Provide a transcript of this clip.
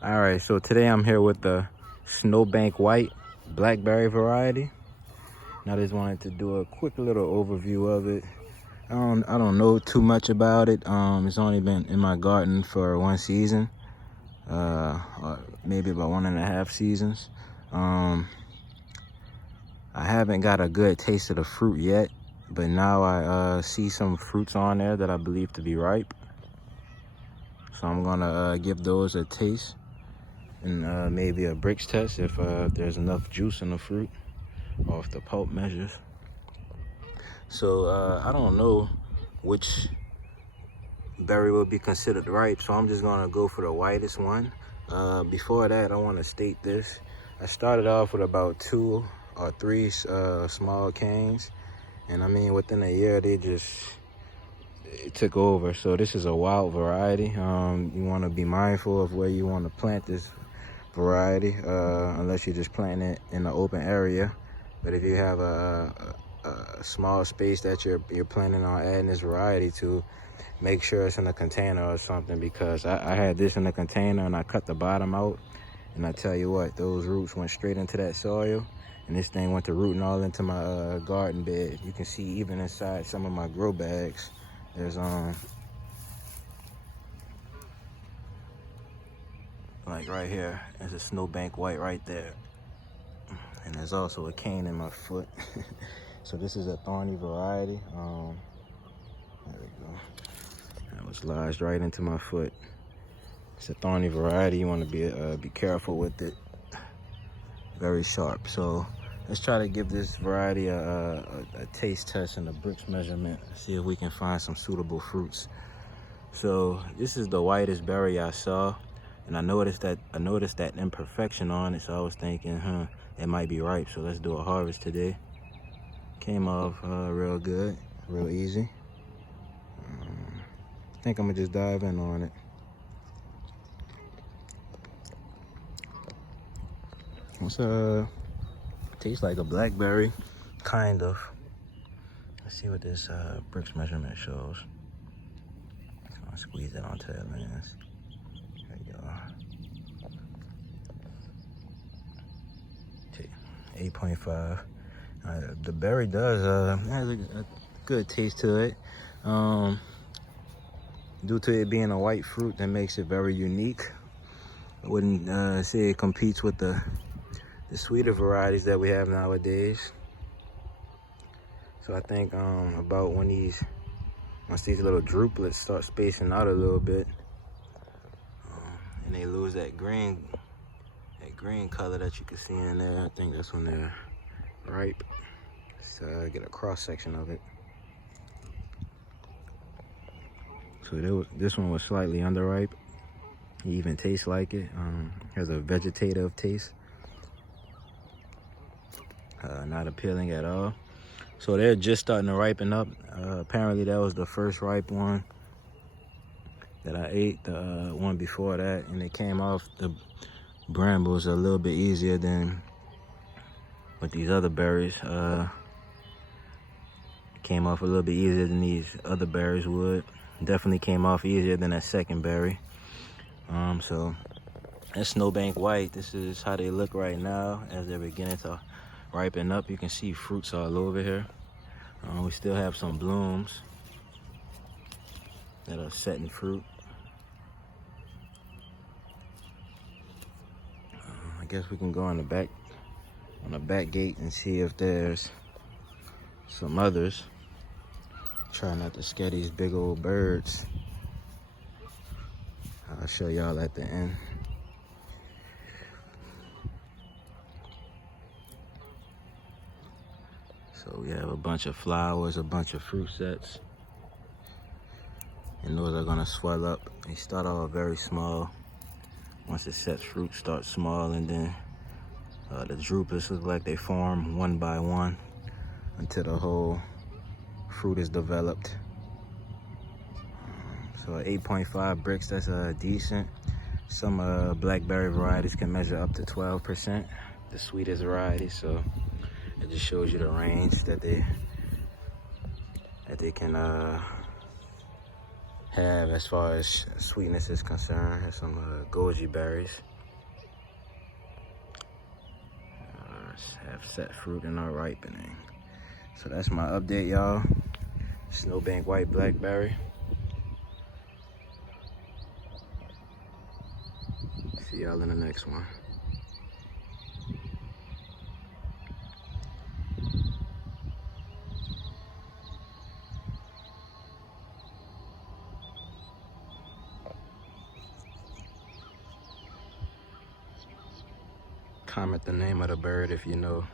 All right, so today I'm here with the Snowbank White Blackberry variety. And I just wanted to do a quick little overview of it. I don't know too much about it. It's only been in my garden for one season, or maybe about 1.5 seasons. I haven't got a good taste of the fruit yet, but now I see some fruits on there that I believe to be ripe. So I'm gonna give those a taste. And maybe a bricks test if there's enough juice in the fruit or if the pulp measures. So I don't know which berry will be considered ripe, so I'm just gonna go for the whitest one. Before that, I want to state this. I started off with about 2 or 3 small canes, and I mean within a year it took over. So this is a wild variety. You want to be mindful of where you want to plant this variety, unless you're just planting it in an open area. But if you have a small space that you're planning on adding this variety to, make sure it's in a container or something, because I had this in a container and I cut the bottom out, and I tell you what, those roots went straight into that soil, and this thing went to rooting all into my garden bed. You can see even inside some of my grow bags, there's like right here, there's a Snowbank White right there. And there's also a cane in my foot. So this is a thorny variety. There we go. That was lodged right into my foot. It's a thorny variety. You want to be careful with it. Very sharp. So let's try to give this variety a taste test and a bricks measurement. See if we can find some suitable fruits. So this is the whitest berry I saw. And I noticed that imperfection on it, so I was thinking, it might be ripe. So let's do a harvest today. Came off real good, real easy. I think I'm gonna just dive in on it. It's tastes like a blackberry, kind of. Let's see what this bricks measurement shows. I'm gonna squeeze it onto that lens. 8.5. The berry has a good taste to it. Due to it being a white fruit, that makes it very unique. I wouldn't say it competes with the sweeter varieties that we have nowadays. So I think about once these little drupelets start spacing out a little bit, and they lose that green color that you can see in there, I think that's when they're ripe. Let's get a cross section of it. So this one was slightly underripe. It even tastes like it. Has a vegetative taste. Not appealing at all. So they're just starting to ripen up. Apparently that was the first ripe one that I ate. The one before that, and it came off the brambles a little bit easier than with these other berries. Came off a little bit easier than these other berries would. Definitely came off easier than that second berry. So that's Snowbank White. This is how they look right now as they're beginning to ripen up. You can see fruits all over here. We still have some blooms that are setting fruit. I guess we can go on the back gate and see if there's some others. Try not to scare these big old birds. I'll show y'all at the end. So we have a bunch of flowers, a bunch of fruit sets. And those are gonna swell up. They start off very small. Once it sets fruit, start small, and then the drupelets look like they form one by one until the whole fruit is developed. So 8.5 bricks, that's decent. Some blackberry varieties can measure up to 12%, the sweetest variety. So it just shows you the range that they can have as far as sweetness is concerned. Have some goji berries. Have set fruit and are ripening. So that's my update, y'all. Snowbank white blackberry. See y'all in the next one. Comment the name of the bird if you know.